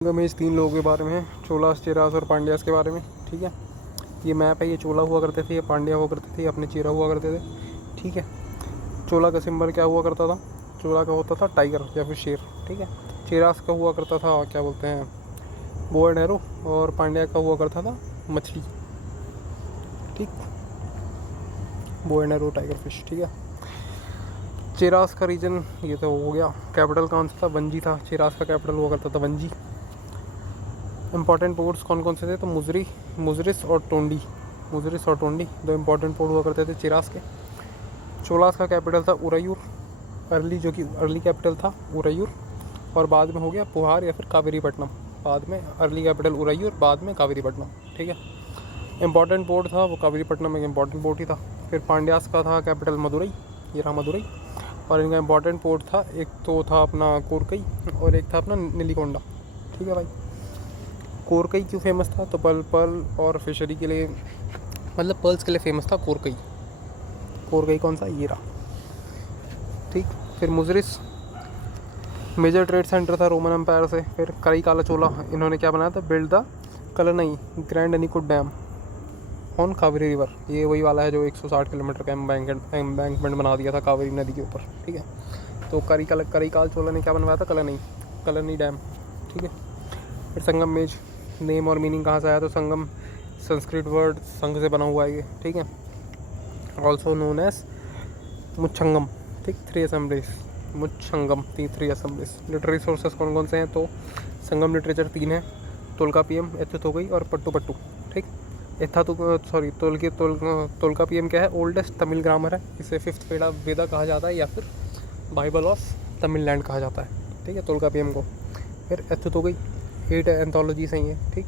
Image 3 लोगों के बारे में है, चोलास, चेरास और पांड्यास के बारे में। ठीक है, ये मैप है। ये चोला हुआ करते थे, ये पांड्या हुआ करते थे, ये अपने चेरा हुआ करते थे। ठीक है, चोला का सिंबल क्या हुआ करता था? चोला का होता था टाइगर या फिर शेर। ठीक है, चेरास का हुआ करता था क्या बोलते हैं, बो एंड एरो। और पांड्या का हुआ करता था मछली। ठीक, bow and arrow, tiger fish. ठीक है, चेरास का रीजन ये तो हो गया। कैपिटल कौन सा था? वंजी था। चेरास का कैपिटल हुआ करता था वंजी। इंपॉर्टेंट पोर्ट्स कौन कौन से थे? तो मुजरिस और टोंडी। मुजरिस और टोंडी दो इंपॉर्टेंट पोर्ट हुआ करते थे चेरास के। चोलास का कैपिटल था उरैयूर, अर्ली, जो कि अर्ली कैपिटल था उरैयूर, और बाद में हो गया पुहार या फिर कावेरीपट्टनम। बाद में अर्ली कैपिटल उरैयूर, बाद में कावेरीपट्टनम। ठीक है, इंपॉर्टेंट पोर्ट था वो कावेरीपट्टनम, एक इंपॉर्टेंट पोर्ट ही था। फिर पांड्यास का था कैपिटल मदुरई, ये रहा मदुरई। और इनका इंपॉर्टेंट पोर्ट था, एक तो था अपना कोरकई और एक था अपना नीलीकोंडा। ठीक है भाई, कोरकई क्यों फेमस था? तो पर्ल और फिशरी के लिए, मतलब पर्ल्स के लिए फेमस था कोरकई। कोरकई कौन सा? ये रहा। ठीक, फिर मुजरिस मेजर ट्रेड सेंटर था रोमन एम्पायर से। फिर कई काला चोला, इन्होंने क्या बनाया था? Build the Kallanai grand anicut dam on Kaveri river. ये वही वाला है जो 160 किलोमीटर का एम्बैंकमेंट बना दिया था कावेरी नदी के ऊपर। ठीक है, तो करिकाल चोला ने क्या बनवाया था? कलनई डैम। ठीक है, फिर संगम मेज, नेम और मीनिंग कहाँ से आया? तो संगम संस्कृत वर्ड संघ से बना हुआ है ये। ठीक है, ऑल्सो नोन एज मुच्छंगम। ठीक, 3 assemblies, Muchchangam, 3 assemblies. Literary sources कौन कौन से हैं? तो संगम लिटरेचर 3 है, तोल्कापियम, एथुतोगई और पट्टू। ठीक, तोल्कापियम क्या है? ओल्डेस्ट तमिल ग्रामर है। इसे 5th वेदा कहा जाता है या फिर बाइबल ऑफ तमिललैंड कहा जाता है। ठीक है, तोल्कापियम को। फिर एथुतोगई 8 एंथोलॉजीज हैं ये। ठीक,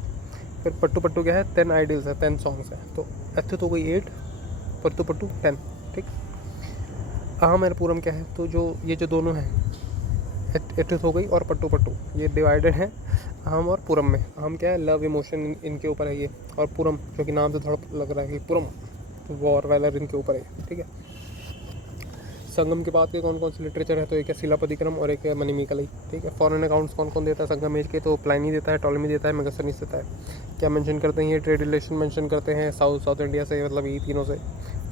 फिर पट्टू क्या है? 10 आइडल्स है, 10 सॉन्ग्स हैं। तो एथुतोगई 8, पट्टू 10। ठीक, अहम और पूरम क्या है? तो ये जो दोनों हैं, एथुतोगई और पट्टू, ये डिवाइडेड है अहम और पूरम में। अहम क्या है? लव, इमोशन, इनके ऊपर है ये। और पूरम, जो कि नाम से थोड़ा लग रहा है कि पूरम, वॉर, वैलर, इनके ऊपर है। ठीक है, संगम के बाद के कौन कौन से लिटरेचर है? तो एक है शिलापतिक्रम और एक है मणिमेकलाई। ठीक है, फॉरेन अकाउंट्स कौन कौन देता है संगम एज के? तो प्लाइनी देता है, टॉलेमी देता है, मेगास्थनीज देता है। क्या मेंशन करते हैं ये? ट्रेड रिलेशन मेंशन करते हैं साउथ इंडिया से, मतलब ये तीनों से,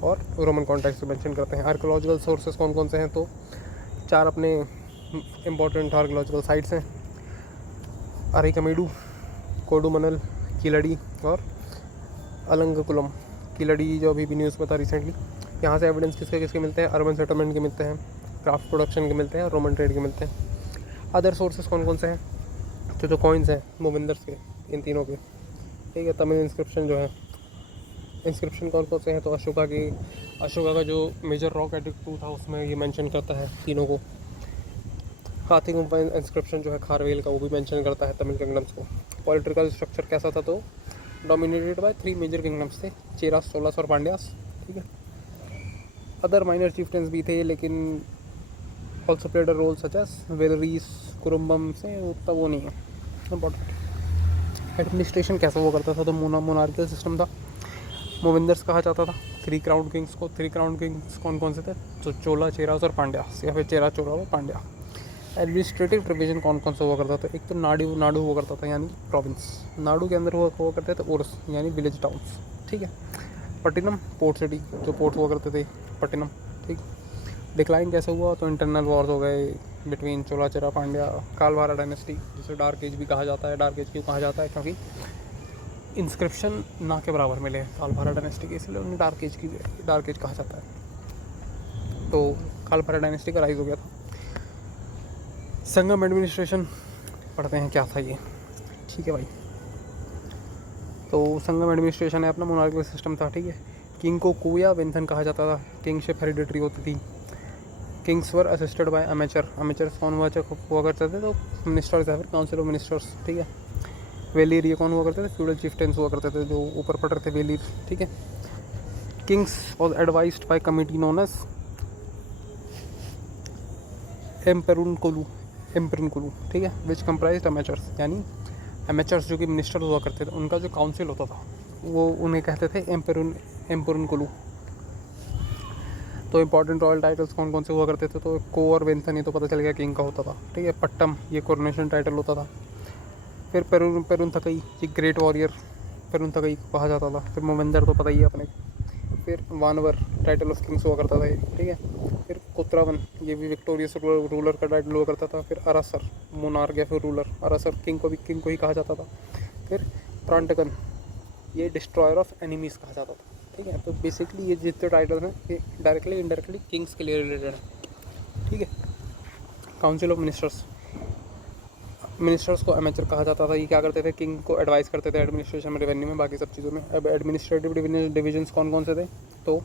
और रोमन कॉन्टेक्स्ट से मेंशन करते हैं। आर्कोलॉजिकल सोर्सेज कौन कौन से हैं? तो 4 अपने इंपॉर्टेंट आर्कोलॉजिकल साइट्स हैं, अरिकमेडू, कोडुमनल, किलड़ी और अलंगकुलम। किलड़ी जो अभी भी न्यूज़ में था रिसेंटली। यहाँ से एविडेंस किसके किसके मिलते हैं? अर्बन सेटलमेंट के मिलते हैं, क्राफ्ट प्रोडक्शन के मिलते हैं, रोमन ट्रेड के मिलते हैं। अदर सोर्सेज कौन कौन से हैं? तो जो कॉइन्स हैं मोमिंदर्स के, इन तीनों के। ठीक है, तमिल इंस्क्रिप्शन जो है, इंस्क्रिप्शन कौन कौन से हैं? तो अशोका का जो मेजर रॉक एडिक्ट 2 था उसमें ये मेंशन करता है तीनों को। हाथी गुम्फा इंस्क्रिप्शन जो है खारवेल का, वो भी मेंशन करता है तमिल किंगडम्स को। पॉलिटिकल स्ट्रक्चर कैसा था? तो डोमिनेटेड बाय 3 मेजर किंगडम्स थे, चेरास, चोलास और पांड्यास। ठीक है, अदर माइनर चिफ्टन्स भी थे, लेकिन also played a role such as Velirs, Kurumbam से उतना वो नहीं है इम्पोर्टेंट। एडमिनिस्ट्रेशन कैसा हुआ करता था? तो मोनार्कियल सिस्टम था। मोविंदर्स कहा जाता था 3 क्राउन किंग्स को। 3 क्राउन किंग्स कौन कौन से थे? तो चोला, चेरास और पांड्यास, या फिर चेरा, चोला और पांड्या। एडमिनिस्ट्रेटिव डिवीजन कौन कौन सा हुआ करता था? एक तो नाडु हुआ करता था, यानी प्रोविंस। नाडु के अंदर हुआ करते थे उर्स, यानी विलेज टाउन्स। ठीक है, पट्टिनम पोर्ट सिटी, जो पोर्ट हुआ करते थे पट्टिनम। ठीक, डिक्लाइन कैसे हुआ? तो इंटरनल वॉर्स हो गए बिटवीन चोला, चेरा, पांड्या। कालवारा डायनेस्टी, जिसे डार्क एज भी कहा जाता है। डार्क एज क्यों कहा जाता है? क्योंकि इंस्क्रिप्शन ना के बराबर मिले कालवारा डायनेस्टी के, इसलिए उन्हें डार्क एज कहा जाता है। तो कालवारा डायनेस्टी का राइज हो गया था। संगम एडमिनिस्ट्रेशन पढ़ते हैं क्या था ये। ठीक है भाई, तो संगम एडमिनिस्ट्रेशन है अपना मोनार्कियल सिस्टम था। ठीक है, किंग को कुया वेंथन कहा जाता था, किंगशिप हेरिडिटरी होती थी। किंग्स वर असिस्टेड बाय अमेचर्स कौन हुआ करते थे? तो मिनिस्टर्स या फिर काउंसिल ऑफ मिनिस्टर्स। ठीक है, वेलीर, ये कौन हुआ करते थे? फ्यूडल चिफ्टेंस हुआ करते थे, जो ऊपर पड़ रहे थे, वेलीर। ठीक है, kings was advised by committee known as Aimperunkuzhu. ठीक है, विच कंप्राइज्ड अमेचर्स, यानी अमेचर्स जो कि मिनिस्टर हुआ करते थे, उनका जो काउंसिल होता था वो उन्हें कहते थे एम्पेरुनकुलू। तो इंपॉर्टेंट रॉयल टाइटल्स कौन कौन से हुआ करते थे? तो को और वेंथन, ये तो पता चल गया किंग का होता था। ठीक है, पट्टम, ये कोरोनेशन टाइटल होता था। फिर पेरुंथकई, ये ग्रेट वॉरियर पेरुंथकई को कहा जाता था। फिर मोमेंदर तो पता ही है अपने। फिर वानवर, टाइटल ऑफ किंग्स हुआ करता था ये, ठीक है। फिर कोत्रावन, ये भी विक्टोरियस रूलर का टाइटल हुआ करता था। फिर अरासर, मोनार्क या फिर रूलर, अरासर किंग को ही कहा जाता था। फिर प्रांटकन, ये डिस्ट्रॉयर ऑफ एनिमीज़ कहा जाता था, ठीक है। तो बेसिकली ये जितने टाइटल हैं ये डायरेक्टली इनडायरेक्टली किंग्स के लिए रिलेटेड है, ठीक है। काउंसिल ऑफ मिनिस्टर्स को एमेचर कहा जाता था। ये क्या करते थे, किंग को एडवाइस करते थे एडमिनिस्ट्रेशन में, रेवेन्यू में, बाकी सब चीज़ों में। अब एडमिनिस्ट्रेटिव डिविजन्स कौन कौन से थे, तो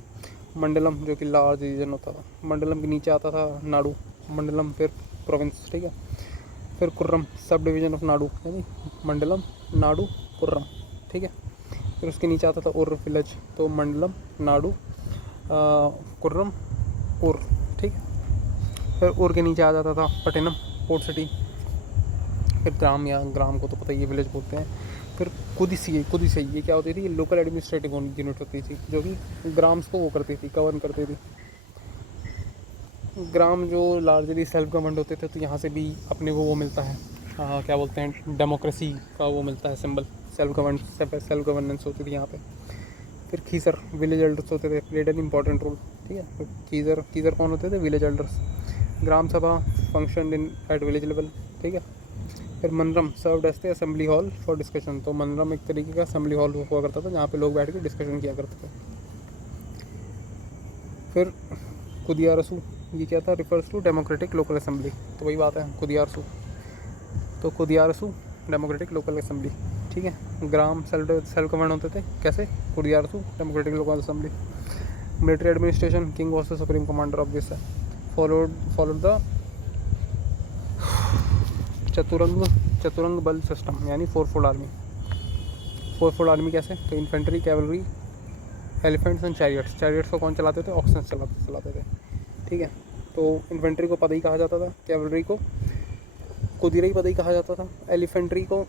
मंडलम जो कि लार्ज रीजन होता था, मंडलम के नीचे आता था नाडु, मंडलम फिर प्रोविंस, ठीक है। फिर Kurram, sub division of Nadu, यानी मंडलम, नाडु, कुर्रम, ठीक है। फिर उसके नीचे आता था उर विलेज, तो मंडलम, नाडु, कुर्रम, उर, ठीक है। फिर उर के नीचे आ जाता था पटिनम, पोर्ट सिटी। फिर ग्राम, या ग्राम को तो पता ही है विलेज बोलते हैं। फिर कुदिसी ये क्या होती थी, ये लोकल एडमिनिस्ट्रेटिव यूनिट होती थी जो कि ग्राम्स को वो करती थी, गवर्न करती थी। ग्राम जो लार्जली सेल्फ गवर्नड होते थे, तो यहाँ से भी अपने को वो मिलता है, क्या बोलते हैं, डेमोक्रेसी का वो मिलता है सिंबल, सेल्फ गवर्नेंस होती थी यहाँ पे। फिर खीसर, विलेज एल्डर्स होते थे, प्लेड एन इंपॉर्टेंट रोल, ठीक है। तो खीसर कौन होते थे, village elders. Gram sabha function in at village level, ठीक है। फिर Manram served as the assembly hall for discussion, तो मनरम एक तरीके का असेंबली हॉल हुआ करता था जहाँ पे लोग बैठ के डिस्कशन किया करते थे। फिर कुदियारसू, ये क्या था, refers to democratic local assembly, तो वही बात है कुदियारसू, तो कुदियारसू डेमोक्रेटिक लोकल असेंबली, ठीक है। ग्राम सेल्फ गवर्न होते थे, कैसे, Kudiyarasu democratic local assembly. Military administration, king was the supreme commander of this, followed the chaturanga bala system, यानी फोरफोल्ड आर्मी कैसे, तो infantry, cavalry, elephants and chariots को कौन चलाते थे, ऑक्सन्स चलाते थे, ठीक है। तो इन्फेंट्री को पदई कहा जाता था, कैवलरी को कुदिरई पदई कहा जाता था, एलिफेंट्री को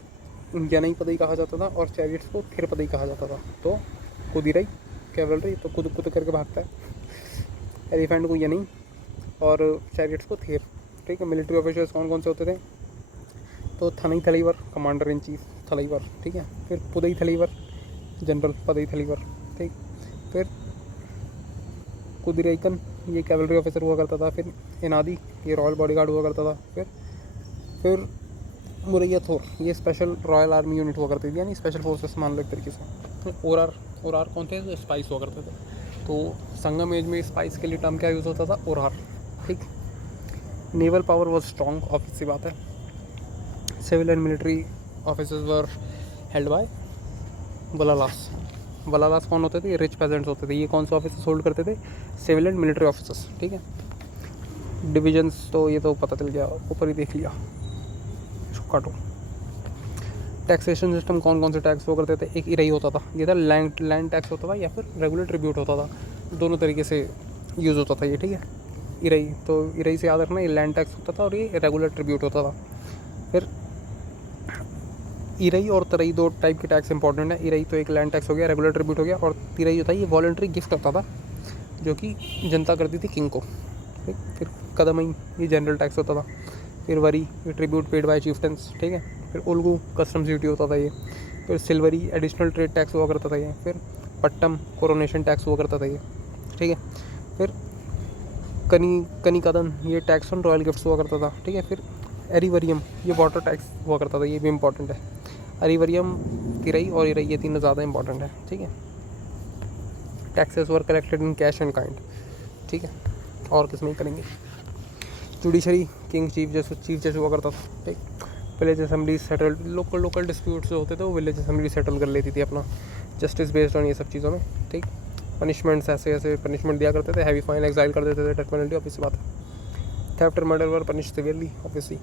ज्ञानई पदई कहा जाता था, और चैरियट्स को थिर पदई कहा जाता था। तो कुदिरई, कैवलरी तो कूद करके भागता है, एलिफेंट को ज्ञानई, और चैरियट्स को थिर, ठीक है। मिलिट्री ऑफिसर्स कौन कौन से होते थे, तो थनई थलीवर, कमांडर इन चीफ थलीवर, ठीक है। फिर पुदई थलीवर, जनरल पदई थलीवर, ठीक। फिर कुदिरईकन, ये कैवलरी ऑफिसर हुआ करता था। फिर इनादी, ये रॉयल बॉडीगार्ड हुआ करता था। फिर मुरैया थोर, ये स्पेशल रॉयल आर्मी यूनिट हुआ करती थी, यानी स्पेशल फोर्सेस मान लो एक तरीके से। ओरार कौन थे, तो स्पाइस हुआ करते थे। तो संगम एज में स्पाइस के लिए टर्म क्या यूज़ होता था, ओरार, ठीक। Naval power was strong, obvious सी बात है। Civil and military officers were held by Vellalas कौन होते थे, रिच पेजेंट्स होते थे। ये कौन से ऑफिसर्स होल्ड करते थे, सिविल एंड मिलिट्री ऑफिसर्स, ठीक है। डिविजन्स तो ये तो पता चल गया, ऊपर ही देख लिया, इसको काटो। टैक्सेशन सिस्टम, कौन कौन से टैक्स हुआ करते थे, एक इराई होता था, ये था लैंड टैक्स होता था, या फिर रेगुलर ट्रिब्यूट होता था, दोनों तरीके से यूज़ होता था ये, ठीक है। इराई, तो इराई से याद रखना, ये लैंड टैक्स होता था और ये रेगुलर ट्रिब्यूट होता था। फिर इराई और तरई, दो टाइप के टैक्स इंपॉर्टेंट है। इराई तो एक लैंड टैक्स हो गया, रेगुलर ट्रिब्यूट हो गया, और तिराई होता है ये वॉलंटरी गिफ्ट होता था जो कि जनता करती थी किंग को, ठीक। फिर कदमई, ये जनरल टैक्स होता था। फिर वरी, ये ट्रिब्यूट पेड बाय चीफ्टेंस, ठीक है। फिर उल्गू, कस्टम्स ड्यूटी होता था ये। फिर सिल्वरी, एडिशनल ट्रेड टैक्स हुआ करता था ये। फिर पट्टम, कोरोनेशन टैक्स हुआ करता था ये, ठीक है। फिर कनिकादन, ये टैक्स ऑन रॉयल गिफ्ट्स हुआ करता था, ठीक है। फिर एरिवरियम, ये वाटर टैक्स हुआ करता था, ये भी इंपॉर्टेंट है। एरिवरियम, तिरई और इरई, ये तीनों ज़्यादा इंपॉर्टेंट है, ठीक है। Taxes were collected in cash and kind, ठीक है, और किस में करेंगे। जुडिशरी, किंग चीफ जस्टिस हुआ करता था, ठीक। Village assembly settled, local disputes जो होते थे वो विलेज असेंबली सेटल कर लेती थी अपना, जस्टिस बेस्ड ऑन ये सब चीज़ों में, ठीक। पनिशमेंट्स, ऐसे पनिशमेंट दिया करते थे, हैवी फाइन, एक्साइल कर देते थे, डेथ पेनल्टी, ऑब्वियस बात है। थेफ्ट और murder were punish severely, obviously.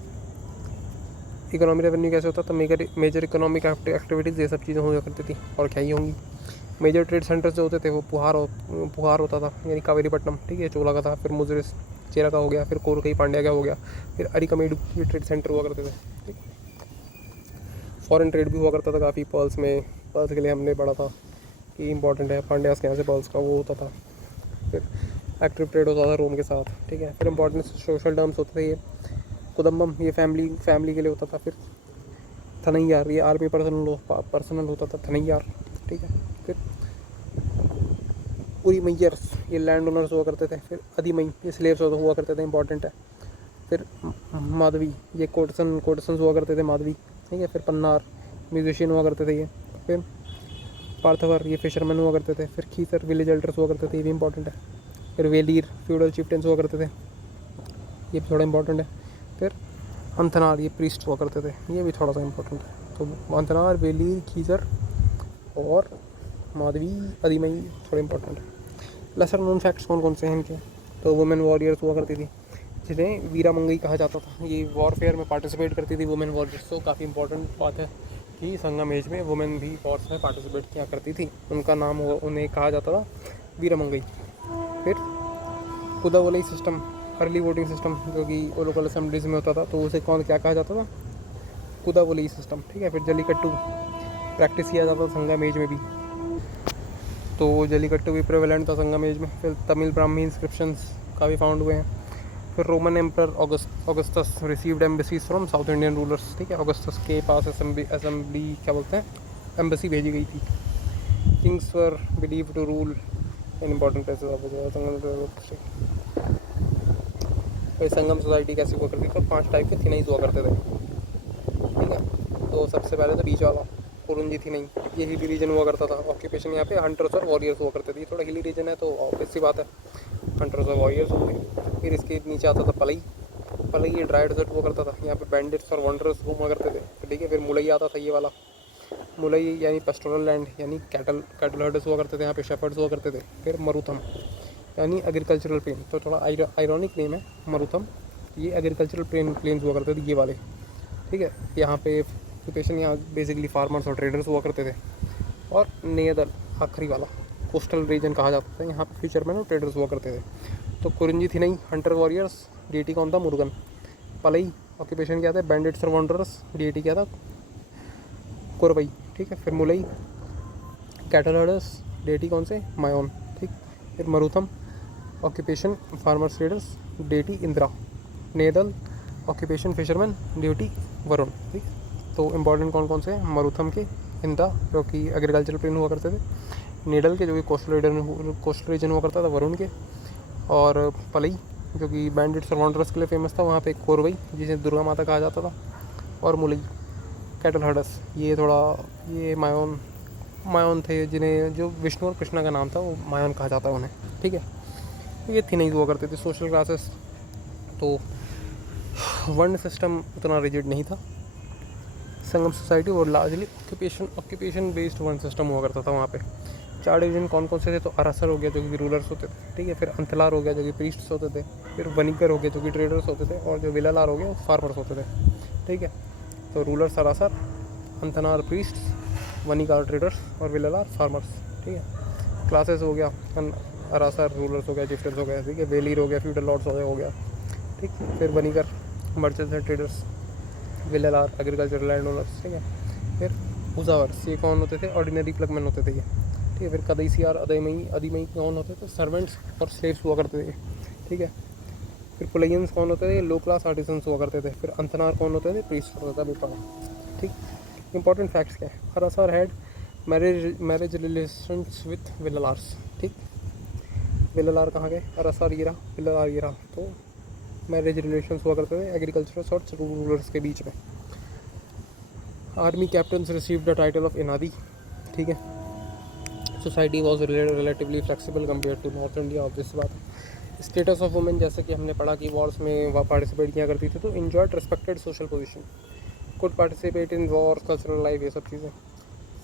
Economy revenue कैसे होता था, मेजर इकोनॉमिक एक्टिविटीज़, ये सब चीज़ें हुआ करती थी, और क्या ही होंगी। मेजर ट्रेड सेंटर्स जो होते थे वो पुहार होता था, यानी कावेरीपट्टनम, ठीक है, चोला का था। फिर मुजरिस, चेरा का हो गया। फिर कोरकई, पांड्या का हो गया। फिर अरिकमेड, ये ट्रेड सेंटर हुआ करते थे, ठीक। फॉरेन ट्रेड भी हुआ करता था काफ़ी, पर्ल्स के लिए हमने पढ़ा था कि इंपॉर्टेंट है, पांड्यास के यहाँ से पर्ल्स का वो होता था। फिर एक्टिव ट्रेड होता था रोम के साथ, ठीक है। फिर इंपॉर्टेंट सोशल टर्म्स होते थे ये, कुदम्बम, ये फैमिली के लिए होता था। फिर थनैयार, ये आर्मी पर्सनल होता था थनैयार, ठीक है। फिर पूरी मैयर्स, ये लैंड ओनर्स हुआ करते थे। फिर अधिमई, ये स्लेव्स हुआ करते थे, इंपॉर्टेंट है। फिर माधवी, ये कोर्टसन्स हुआ करते थे, माधवी, ठीक है। फिर पन्नार, म्यूजिशियन हुआ करते थे ये। फिर पार्थवर, ये फिशरमैन हुआ करते थे। फिर खीसर, विलेज एल्डर्स हुआ करते थे, ये भी इंपॉर्टेंट है। फिर वेलीर, फ्यूडल चिफ्टेंस हुआ करते थे, ये भी थोड़ा इंपॉर्टेंट है। फिर अंथनार, ये प्रीस्ट हुआ करते थे, ये भी थोड़ा सा इंपॉर्टेंट है। तो अंथनार, वेलीर, खीसर और माधवी, अधिमई थोड़े इंपॉर्टेंट है। लेसर नोन फैक्ट्स कौन कौन से हैं इनके, तो वुमेन वॉरियर्स हुआ करती थी, जिन्हें वीरा मंगई कहा जाता था। ये वॉरफेयर में पार्टिसिपेट करती थी वुमेन वॉरियर्स। तो काफ़ी इंपॉर्टेंट बात है कि संगम एज में वुमेन भी वॉर्स में पार्टिसिपेट किया करती थी। उनका नाम उन्हें कहा जाता था वीरा मंगई। फिर कुदावली सिस्टम, अर्ली वोटिंग सिस्टम, जो कि लोकल असेंबलीज में होता था, तो उसे कौन क्या कहा जाता था, कुदावली सिस्टम, ठीक है। फिर जल्लीकट्टू प्रैक्टिस किया जाता था संगम एज में भी, तो जल्लीकट्टू भी प्रेवेलेंट था संगम एज में। फिर तमिल ब्राह्मी इंस्क्रिप्शंस काफ़ी फाउंड हुए हैं। फिर Roman emperor Augustus received embassies from south Indian rulers, ठीक है। ऑगस्टस के पास असेंबली क्या बोलते हैं, एम्बेसी भेजी गई थी। Kings were believe to rule in important places of Sangam society कैसी हुआ करती थी, तो 5 टाइप के थिनाइज हुआ करते थे, ठीक है। तो सबसे पहले तो बीच वाला कुरुंजी थी, नहीं, ये हिली रीजन हुआ करता था। ऑक्यूपेशन यहाँ पे हंटर्स और वॉरियर्स हुआ करते थे। थोड़ा हिली रीजन है तो ऑब्वियस सी बात है, हंटर्स और वॉरियर्स होंगे। फिर इसके नीचे आता था पलई, ये ड्राई डेजर्ट हुआ करता था, यहाँ पे बैंडिट्स और वॉन्डरर्स घूमा करते थे, ठीक है। फिर मुलई आता था, ये वाला मुलई यानी पेस्टोरल लैंड, यानी कैटल हर्डर्स हुआ करते थे, यहाँ पे शेफर्ड्स हुआ करते थे। फिर मरुथम यानी एग्रीकल्चरल प्लेन, तो थोड़ा आयरॉनिक नेम है मरुथम, ये एग्रीकल्चरल प्लेन्स हुआ करते थे, ये वाले, ठीक है। यहाँ पे ऑक्यूपेशन यहाँ बेसिकली फार्मर्स और ट्रेडर्स हुआ करते थे। और नेदल, आखिरी वाला कोस्टल रीजन कहा जाता था, यहाँ पे फ्यूचरमैन और ट्रेडर्स हुआ करते थे। तो कुरिंजी थी नहीं, हंटर वॉरियर्स, डीटी कौन था, मुरुगन। पलई ऑक्यूपेशन क्या था, बैंडिट्स और वॉन्डरर्स, डीटी क्या था, कुरवई, ठीक है। फिर मुलई कैटल हर्डर्स, डीटी कौन से, मायोन, ठीक। फिर Marutham occupation farmers traders, deity Indira. Neydal occupation fisherman, duty Varun, ठीक। तो इम्पॉर्टेंट कौन कौन से हैं, मरुथम के, इंदा जो कि एग्रीकल्चरल प्लेन हुआ करते थे, नेडल के जो कि कोस्टल रीजन हुआ करता था, वरुण के। और पलई जो कि बैंडिट्स और वॉन्डरर्स के लिए फेमस था, वहाँ पे कोरवई जिसे दुर्गा माता कहा जाता था। और मुलई कैटल हर्डर्स, ये थोड़ा ये मायोन थे, जिन्हें जो विष्णु और कृष्णा का नाम था वो मायोन कहा जाता है उन्हें, ठीक है। ये थी नहीं हुआ करते थे। सोशल क्लासेस, तो वर्ण सिस्टम उतना रिजिड नहीं था संगम सोसाइटी, और लार्जली ऑक्यूपेशन बेस्ड वर्ण सिस्टम हुआ करता था वहाँ पे। 4 डिवीजन कौन कौन से थे, तो अरासर हो गया जो कि रूलर्स होते थे, ठीक है। फिर अंतलार हो गया जो कि प्रीस्ट्स होते थे। फिर वनिकर हो गया जो कि ट्रेडर्स होते थे। और जो विलालार हो गया वो फार्मर्स होते थे, ठीक है। तो रूलर्स अरासर, अंतनार प्रीस्ट्स, वनिकार ट्रेडर्स और विलालार फार्मर्स, ठीक है। क्लासेस हो गया, अरासर रूलर्स हो गया, चिफ्टर्स हो गया, ठीक है। वेलीर हो गया, फ्यूडल लॉर्ड्स हो गया, ठीक। फिर Vanikar merchants and traders, Vellalar agriculture land owners, ठीक है। फिर उजावर्स, ये कौन होते थे, ऑर्डिनरी प्लगमैन होते थे ये, ठीक है। फिर कदैसियार, अधिमई कौन होते थे, सर्वेंट्स और स्लेव्स हुआ करते थे, ठीक है। फिर पुलैयंस कौन होते थे, लो क्लास आर्टिसंस हुआ करते थे। फिर अंतनार कौन होते थे, प्रीस्ट होता था, बेटा, ठीक। इंपॉर्टेंट फैक्ट्स क्या है, Arasar had marriage relations with Vellalars, ठीक। विलालार कहाँ गए, अरासर ये रहा, विलालार ये रहा। तो मैरिज रिलेशंस हुआ करते थे एग्रीकल्चरल और रूलर्स के बीच में। Army captains received the title of Enadi, ठीक है। Society was relatively flexible compare to north India, obvious बात है। स्टेटस ऑफ वुमेन, जैसे कि हमने पढ़ा कि वॉर्स में वह पार्टिसिपेट किया करती थी, तो enjoyed respected social position, could participate in war, cultural life, ये सब चीज़ें।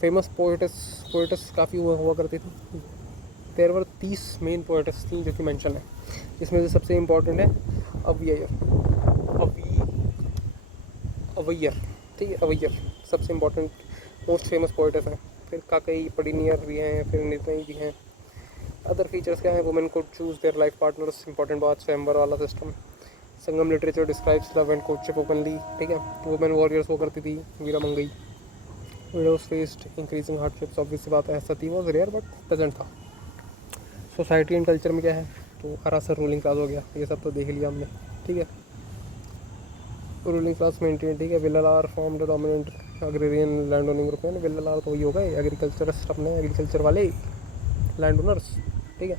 फेमस पोइटस काफ़ी हुआ करती थी। देयर वर 30 मेन पोइटस थी जो कि मेंशन है, जिसमें से सबसे इम्पॉर्टेंट है अवैयर, ठीक है। अवैयर सबसे इम्पॉर्टेंट मोस्ट फेमस पोइटस हैं। फिर काकई, पडिनियर भी हैं, फिर निर्णय भी हैं। अदर फीचर्स क्या हैं, women could choose their life partners, important बात, स्वयंवर वाला system. Sangam literature describes love and courtship openly, ठीक है। वुमेन वॉरियर्स हुआ करती थी, Veera Mangai. Widows faced increasing hardships, obvious सी बात है, sati was rare but present था। सोसाइटी एंड कल्चर में क्या है, तो अरासर रूलिंग क्लास हो गया, ये सब तो देख लिया हमने, ठीक है। रूलिंग क्लास मेंटेन, ठीक है। Vellalar form the dominant agrarian land owning group है, वेल्लालार तो वही होगा एग्रीकल्चरिस्ट, अपने एग्रीकल्चर वाले लैंड ओनर्स, ठीक है।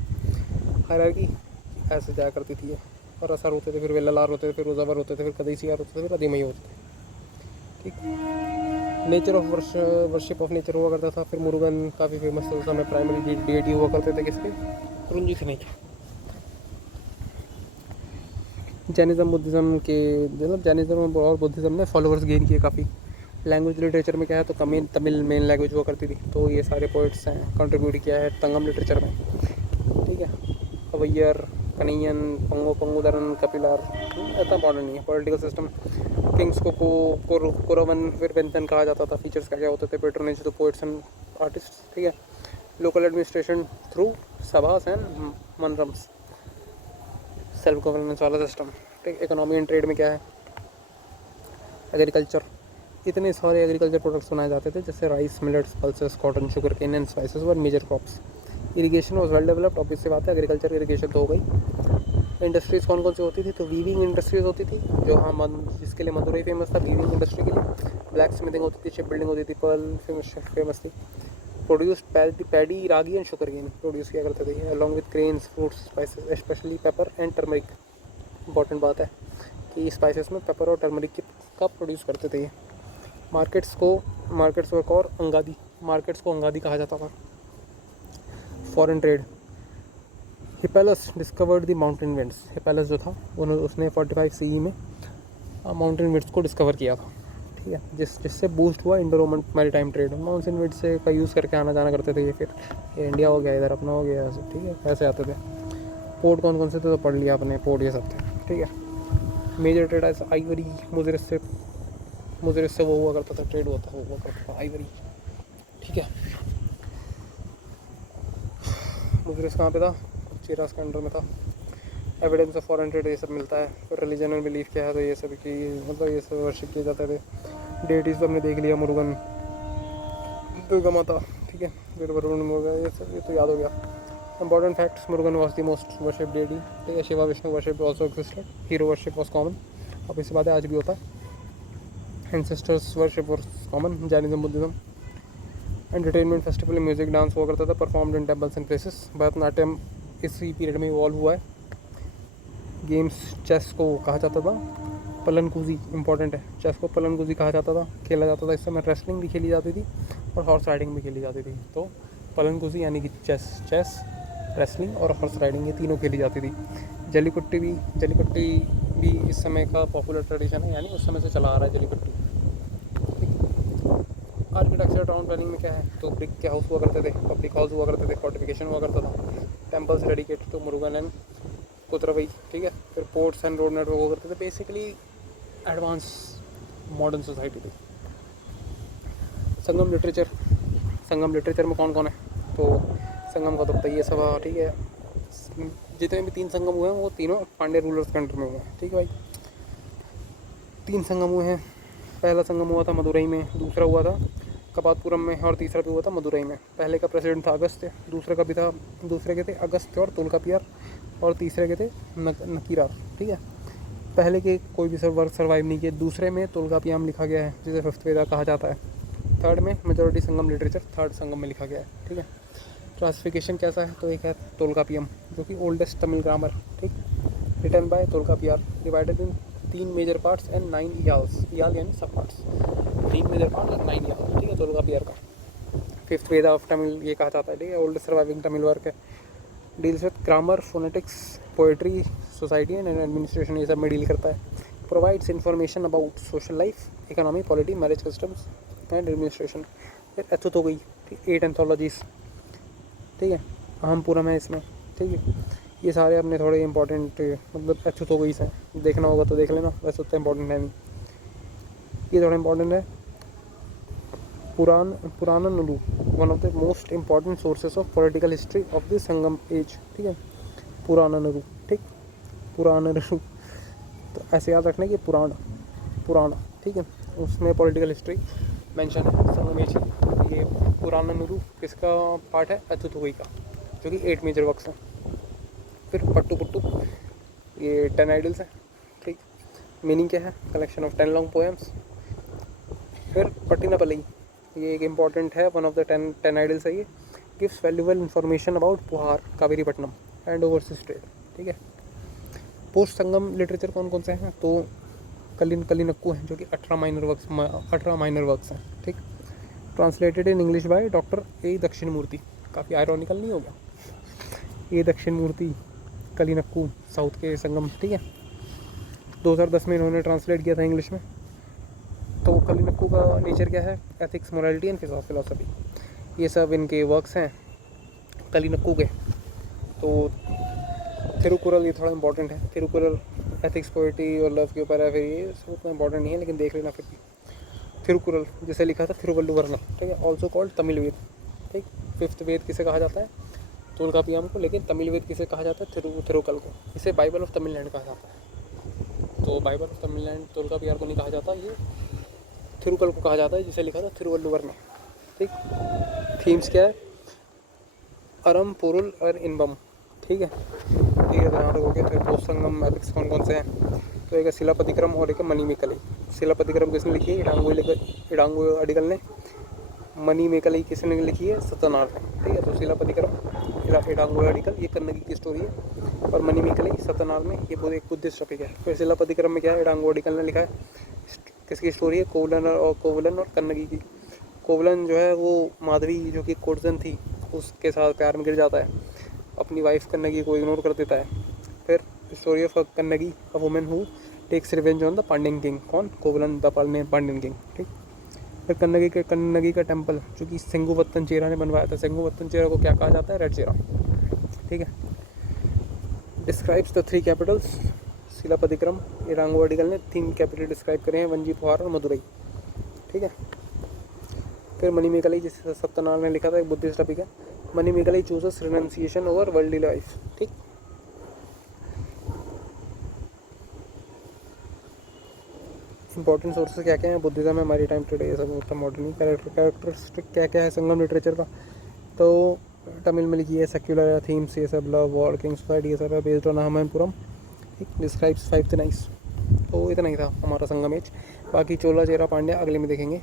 हायरार्की ऐसे जाया करती थी ये, और असर होते थे, फिर वेल्लालार होते थे, फिर उजावर होते थे, फिर कदीसियार होते थे, फिर अदीमई होते थे, ठीक। Nature of worship of nature हुआ करता था। फिर मुरुगन काफ़ी फेमस था उस समय, प्राइमरी डीएटी हुआ करते थे किसके, रुंजी से नहीं के। जैनिज़्म बुद्धिज़्म के, मतलब जैनिज़्म और बुद्धिज़्म ने फॉलोअर्स गेन किए काफ़ी। लैंग्वेज लिटरेचर में क्या है तो तमिल मेन लैंग्वेज हुआ करती थी, तो ये सारे पोइट्स हैं कंट्रीब्यूट किया है तंगम लिटरेचर में, ठीक है। अवैयर, कनैयन, पंगुदरन, कपिलार, इतना इंपॉर्टेंट नहीं है। पॉलिटिकल सिस्टम, किंग्स को कोरवन फिर वेंथन कहा जाता था। फीचर्स क्या क्या होते थे, patronage to poets and artist, ठीक है। Local administration through sabhas and manrams, self governance वाला सिस्टम, ठीक। इकोनॉमी एंड ट्रेड में क्या है, एग्रीकल्चर, इतने सारे एग्रीकल्चर प्रोडक्ट्स बनाए जाते थे जैसे rice, millets, pulses, cotton, sugar cane and spices were major crops. Irrigation was well developed, obvious सी बात है, एग्रीकल्चर इरिगेशन तो हो गई। इंडस्ट्रीज़ कौन कौन सी होती थी, तो वीविंग इंडस्ट्रीज़ होती थी, जो जिसके लिए मदुरई फेमस था वीविंग इंडस्ट्री के लिए। ब्लैक स्मिथिंग होती थी, शिप बिल्डिंग होती थी, पर्ल फेमस थी। Produce paddy, ragi and sugar cane produce किया करते थे, along with grains, fruits, spices, especially pepper and turmeric. Important बात है कि स्पाइसेस में पेपर और टर्मरिक का प्रोड्यूस करते थे ये। मार्केट्स वर्क और अंगादी, मार्केट्स को अंगादी कहा जाता था। Foreign trade, Hippalus discovered the mountain winds, Hippalus जो था उसने 45 CE में माउंटेन विंड्स को डिस्कवर किया था, ठीक है, जिससे बूस्ट हुआ Indo Roman maritime trade. Mountain wind से का यूज़ करके आना जाना करते थे ये, फिर ये इंडिया हो गया, इधर अपना हो गया ऐसे, ठीक है, ऐसे आते थे। पोर्ट कौन कौन से थे तो पढ़ लिया अपने, पोर्ट ये सब थे, ठीक है। मेजर ट्रेड ऐसे आइवरी, मुजरिस से वो हुआ करता था, ट्रेड हुआ करता था आइवरी, ठीक है। मुजरिस कहाँ पे था, चिरास के अंडर में था। एविडेंस ऑफ फॉरेन ट्रेड ये सब मिलता है। फिर रिलीजन एंड बिलीफ क्या है तो ये सब की, मतलब ये सब वर्शिप किए जाते थे। डेटीज़ तो हमने देख लिया, मुरुगन, दुर्गा माता, ठीक है, फिर वरुण मुरुगन, ये सब ये तो याद हो गया। Important facts, Murugan was the most worship deity, ठीक है। Shiva Vishnu worship also existed, hero worship was common, अब इसी बात है आज भी होता है। Ancestors worship was common, Jainism, Buddhism. Entertainment, festival, music, dance हुआ करता था, performed in temples and places. Bharatanatyam इसी पीरियड में इवॉल्व हुआ है। गेम्स, चेस को कहा जाता था पलनकुजी, इंपॉर्टेंट है, चेस को पलनकुजी कहा जाता था, खेला जाता था। इस समय रेसलिंग भी खेली जाती थी और हॉर्स राइडिंग भी खेली जाती थी। तो पलनकुजी यानी कि चेस, रेसलिंग और हॉर्स राइडिंग, ये तीनों खेली जाती थी। जलीकट्टी भी इस समय का पॉपुलर ट्रेडिशन है, यानी उस समय से चला आ रहा है जलीकट्टी। आर्किटेक्चर, टाउन प्लानिंग में क्या है तो ब्रिक के हाउस हुआ करते थे, पब्लिक हाउस हुआ करते थे, फोर्टिफिकेशन हुआ करता था। Temples dedicated to Murugan and Korravai, ठीक है। फिर पोर्ट्स एंड रोड नेटवर्क हुआ करते थे। बेसिकली एडवांस मॉडर्न सोसाइटी थी। संगम लिटरेचर में कौन कौन है तो संगम का तो पता ही है सब, ठीक है। जितने भी 3 संगम हुए हैं वो तीनों पांड्य रूलर्स के अंडर में हुए हैं, ठीक है भाई। 3 संगम हुए हैं। पहला संगम हुआ था मदुरई में, दूसरा हुआ था कपातपुरम में और तीसरा भी हुआ था मदुरई में। पहले का प्रेसिडेंट था अगस्त्य, दूसरे के थे अगस्त्य और तुल्कापियार, और तीसरे के थे नकीरार, ठीक है। पहले के कोई भी वर्क सर्वाइव नहीं किए। दूसरे में तुल्कापियाम लिखा गया है जिसे 5th वेदा कहा जाता है। थर्ड में मेजॉरिटी संगम लिटरेचर थर्ड संगम में लिखा गया है, ठीक है। क्लासिफिकेशन कैसा है तो एक है तुल्कापियम जो कि ओल्डेस्ट तमिल ग्रामर, ठीक, written by Tolkappiyar, divided in 3 major parts and 9 याल्स, याल यानी सब पार्ट्स, 3 मेजर पार्ट्स और 9 याल, ठीक है, तुल्कापियार का। 5th वेदा ऑफ तमिल ये कहा जाता है, ठीक है, ओल्डेस्ट सर्वाइविंग तमिल वर्क है। Deals with grammar, phonetics, poetry, society and administration, ये सब में डील करता है। Provides information about social life, economy, polity, marriage customs and administration. फिर एथो तो गई, ठीक, 8 एंथोलॉजीज, ठीक है, अहम पूरम है इसमें, ठीक है। ये सारे अपने थोड़े इंपॉर्टेंट, मतलब एथो तो गई से देखना होगा तो देख लेना, वैसे उतना इंपॉर्टेंट है नहीं, ये थोड़ा इंपॉर्टेंट है। Purananuru, one of the most important sources of political history of the Sangam age, ठीक है, पुराणनुरु, ठीक, पुराणनुरु, तो ऐसे याद रखना कि पुराण, ठीक है, उसमें पॉलिटिकल हिस्ट्री मेंशन है संगम एज की। ये पुराणनुरु किसका पार्ट है, अथुथुगई का, जो कि 8 मेजर वर्क्स हैं। फिर पट्टू, ये 10 आइडल्स हैं, ठीक। मीनिंग क्या है, कलेक्शन ऑफ 10 लॉन्ग पोएम्स। फिर पट्टिनापल्ली, ये एक इम्पॉर्टेंट है, वन ऑफ द 10 आइडल्स है ये। Gives valuable information about पुहार, Kaveripattinam and overseas trade. ठीक है। पोस्ट संगम लिटरेचर कौन कौन से हैं, तो कलिनक्कू हैं जो कि 18 माइनर वर्क्स हैं। ठीक। Translated in English by doctor A दक्षिण मूर्ति, काफ़ी आयरॉनिकल नहीं हो गया, ए दक्षिण मूर्ति, कलिनक्कू साउथ के संगम। ठीक है। 2010 में इन्होंने ट्रांसलेट किया था इंग्लिश में। तो कलिनक्कू का नेचर क्या है, एथिक्स, मोरालिटी एंड फिलॉसफी, ये सब इनके वर्क्स हैं कलिनक्कू के। तो थिरुकुरल ये थोड़ा इंपॉर्टेंट है, थिरुकुरल एथिक्स, पोइट्री और लव के ऊपर है। फिर ये सब उतना इंपॉर्टेंट नहीं है, लेकिन देख लेना फिर भी। थिरुकुरल जिसे लिखा था थिरुवल्लुवरन। ठीक है। ऑल्सो कॉल्ड तमिल वेद। ठीक। 5th वेद किसे कहा जाता है, तोलकापियम को, लेकिन तमिल वेद किसे कहा जाता है, थिरुकल को। इसे बाइबल ऑफ तमिलनाडु कहा जाता है। तो बाइबल ऑफ तमिलनाडु तोलकापियम को नहीं कहा जाता, ये थिरुकल को कहा जाता है, जिसे लिखा था थिरुवल्लुवरन। ठीक। थीम्स क्या है, अरम, पोरुल और इनबम। ठीक है। ठीक है, ध्यान रखोगे। फिर पोस्ट संगम एथिक्स कौन कौन से हैं, तो एक शिलापतिक्रम और एक मणिमेकलई। शिलापतिक्रम किसने लिखी है, इडांगो अडिगल ने। मणिमेकलई किसने लिखी है, सत्यनारायण ने। ठीक है। तो शिलापतिक्रम, इडांगो अडिगल, ये कन्नगी की स्टोरी है, और मणिमेकलई सत्यनारायण में, ये एक बुद्धिस्ट टॉपिक है। फिर शिलापतिक्रम में क्या है, इडांगो अडिगल ने लिखा है, किसकी स्टोरी है, कोवलन और कन्नगी की। कोवलन जो है वो माधवी जो कि कोर्जन थी, उसके साथ प्यार में गिर जाता है, अपनी वाइफ कन्नगी को इग्नोर कर देता है। फिर story of Kannagi, a woman who takes revenge on the Pandyan king. कौन, कोवलन द पांड्यन किंग। ठीक। फिर कन्नगी का टेम्पल जो कि सेंगुवत्तन चेरा ने बनवाया था। सेंगुवत्तन चेरा को क्या कहा जाता है, रेड चेरा। ठीक है। डिस्क्राइब्स द 3 कैपिटल्स, शिलापतिक्रम, इडांगो अडिगल ने 3 कैपिटल डिस्क्राइब करे हैं, वंजी, पुहार और मदुरई। ठीक है। फिर मणिमेकलई, जिसे सत्यनारायण ने लिखा था, एक बुद्धिस्ट टॉपिक है। Manimekalai chooses renunciation over worldly life. ठीक। इंपॉर्टेंट सोर्सेज क्या क्या हैं, बुद्धिज्म है, मैरीटाइम ट्रेड, ये सब होता है मॉडर्न। कैरेक्टरिस्टिक क्या क्या है संगम लिटरेचर का, तो तमिल में लिखी है, सेक्युलर थीम्स, ये सब लव, वॉर, किंग सोसाइटी, ये सब है, बेस्ड ऑन हमनपुरम। ठीक। Describes 5 th nice. तो इतना ही था हमारा संगम एज। बाकी चोला चेरा पांड्या अगले में देखेंगे।